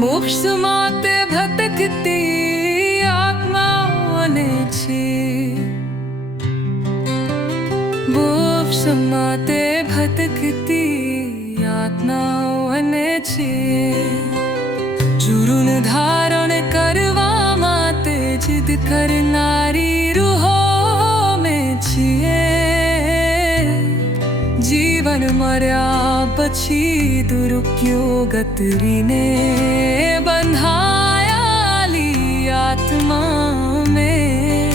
મોક્ષ માટે ભટકતી આત્માઓને છે, મોક્ષ માટે ભટકતી આત્માઓને છે, જુરુન ધારણ કરવા માટે જીદ કરનારી રૂહો મેં છીએ। જીવન મર્યા પછી દુરુપયોગ કરીને બંધાયાલી આત્મા મેં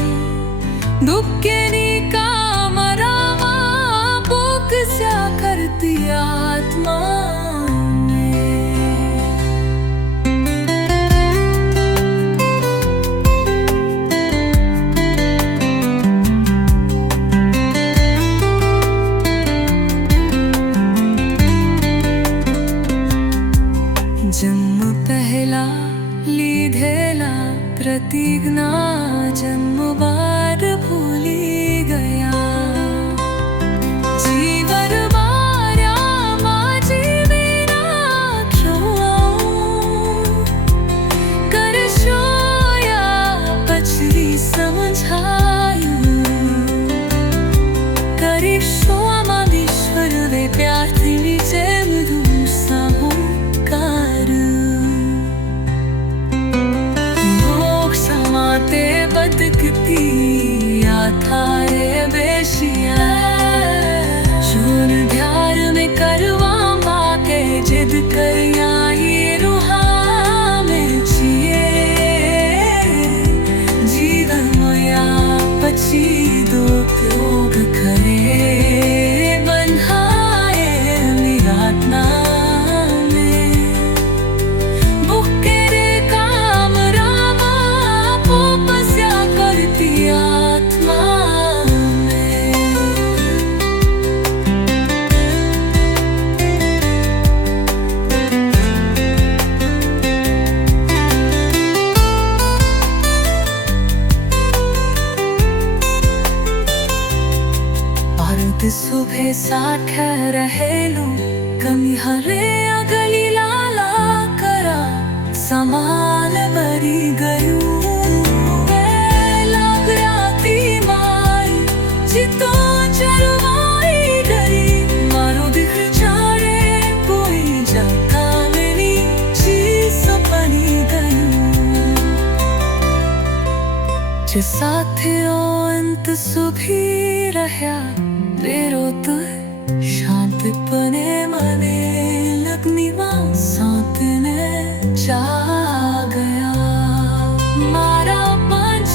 દુઃખની કામરામાં પોકસ્યા કરતી આત્મા जन्म पहला લીધેલા પ્રતિજ્ઞા જન્મ બાદ ભૂલી ગયા। જીવન માર્યામાં જીવી નાખ્યો, કરશો યા પછી સમજાયું, કરીશો આમાં ઈશ્વર વે પ્યારથી જેમ भटकती आत्माए बेशिया, शून ध्यान में करवा माके जिद करिया ये रूहा में छिए। जीवन मया પછી દુરુપયોગ કરે બંધાયેલી આત્મા सुबह साथ रहेलू कमी हरे अगली लाला करा समाल मरी गયું લાગયાતી મારી ચિતો ચરવાઈ ગઈ મારો દીકરો જાણે કોઈ જકામેની ચીસ બની ગયું જે સાથીઓ અંત સુધી રહ્યા बेरोत शांतपणे मने लगनीમાં साथने जा गया। मारा पंच